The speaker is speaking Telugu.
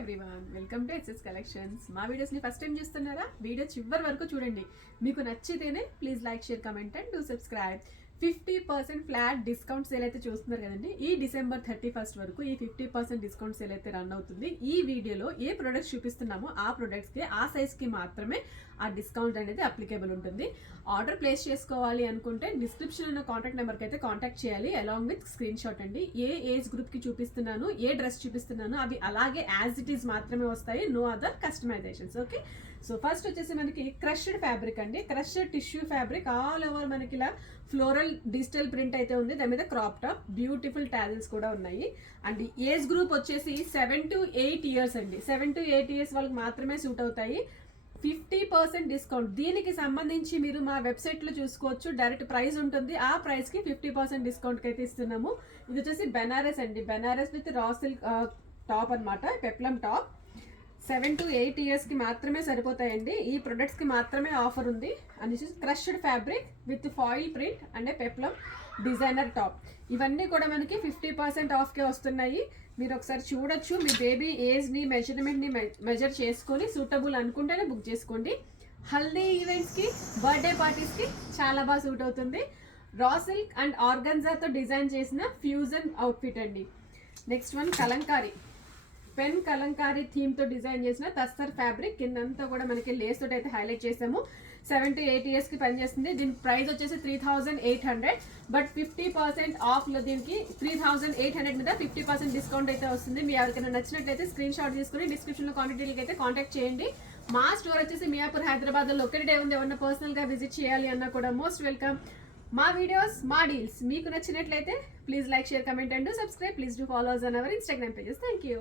Everyone, welcome to SS Collections. మా వీడియోస్ని ఫస్ట్ టైం చూస్తున్నారా? వీడియో చివరి వరకు చూడండి. మీకు నచ్చితేనే please like, share, comment and do subscribe. 50% flat discount sale అయితే చూస్తున్నారు కదండి. ఈ డిసెంబర్ 31st వరకు ఈ 50% డిస్కౌంట్ సేల్ అయితే రన్ అవుతుంది. ఈ వీడియోలో ఏ ప్రొడక్ట్స్ చూపిస్తున్నామో ఆ ప్రొడక్ట్స్కి ఆ సైజ్కి మాత్రమే ఆ డిస్కౌంట్ అనేది అప్లికేబుల్ ఉంటుంది. ఆర్డర్ ప్లేస్ చేసుకోవాలి అనుకుంటే డిస్క్రిప్షన్ ఉన్న కాంటాక్ట్ నెంబర్కి అయితే కాంటాక్ట్ చేయాలి, అలాంగ్ విత్ స్క్రీన్ షాట్ అండి. ఏ ఏజ్ గ్రూప్కి చూపిస్తున్నాను, ఏ డ్రెస్ చూపిస్తున్నాను అవి అలాగే యాజ్ ఇట్ ఈజ్ మాత్రమే వస్తాయి, no other customisations. Okay, so first వచ్చేసి మనకి క్రష్డ్ ఫ్యాబ్రిక్ అండి. Crushed tissue fabric all over మనకి ఇలా ఫ్లోరల్ డిజిటల్ ప్రింట్ అయితే ఉంది. దాని మీద క్రాప్ టాప్, బ్యూటిఫుల్ టాజిల్స్ కూడా ఉన్నాయి. అండ్ ఏజ్ గ్రూప్ వచ్చేసి 7 to 8 years అండి. 7 to 8 years వాళ్ళకి మాత్రమే సూట్ అవుతాయి. 50% డిస్కౌంట్. దీనికి సంబంధించి మీరు మా వెబ్సైట్లో చూసుకోవచ్చు, డైరెక్ట్ ప్రైస్ ఉంటుంది. ఆ ప్రైస్కి 50% డిస్కౌంట్కి అయితే ఇస్తున్నాము. ఇది వచ్చేసి బెనారస్ అండి, Banaras with raw silk top అనమాట, పెప్లం టాప్. 7 to 8 yearsకి మాత్రమే సరిపోతాయండి. ఈ ప్రొడక్ట్స్కి మాత్రమే ఆఫర్ ఉంది. And this is crushed fabric with foil print and peplum designer top. ఇవన్నీ కూడా మనకి 50% ఆఫ్కే వస్తున్నాయి. మీరు ఒకసారి చూడొచ్చు. మీ బేబీ ఏజ్ని, మెజర్మెంట్ని మెజర్ చేసుకొని సూటబుల్ అనుకుంటేనే బుక్ చేసుకోండి. హల్దీ ఈవెంట్స్కి, బర్త్డే పార్టీస్కి చాలా బాగా సూట్ అవుతుంది. రా సిల్క్ అండ్ ఆర్గన్జాతో డిజైన్ చేసిన ఫ్యూజన్ అవుట్ఫిట్ అండి. Next one Kalamkari, pen Kalamkari theme తో డిజైన్ చేసిన తస్తర్ ఫ్యాబ్రిక్. కిందంతా కూడా మనకి లేస్ తోటి అయితే హైలైట్ చేసాము. 7 to 8 yearsకి పనిచేస్తుంది. దీని ప్రైస్ వచ్చేసి 3800, బట్ 50% ఆఫ్ లో దీనికి 3800 మీద 50% డిస్కౌంట్ అయితే వస్తుంది. మీ ఎవరికైనా నచ్చినట్లయితే స్క్రీన్ షాట్ తీసుకుని డిస్క్రిప్షన్ లో కాంటాక్ట్ డీటెయిల్కి అయితే కాంటాక్ట్ చేయండి. మా స్టోర్ వచ్చేసి మియాపూర్, హైదరాబాద్ లో లొకేటెడ్ ఉంది. ఎవరైనా పర్సనల్ గా విజిట్ చేయాలి అన్నా కూడా మోస్ట్ వెల్కమ్. మా వీడియోస్, మా డీల్స్ మీకు నచ్చినట్లయితే please like, share, comment and subscribe. Please do follow us on our Instagram pages. Thank you.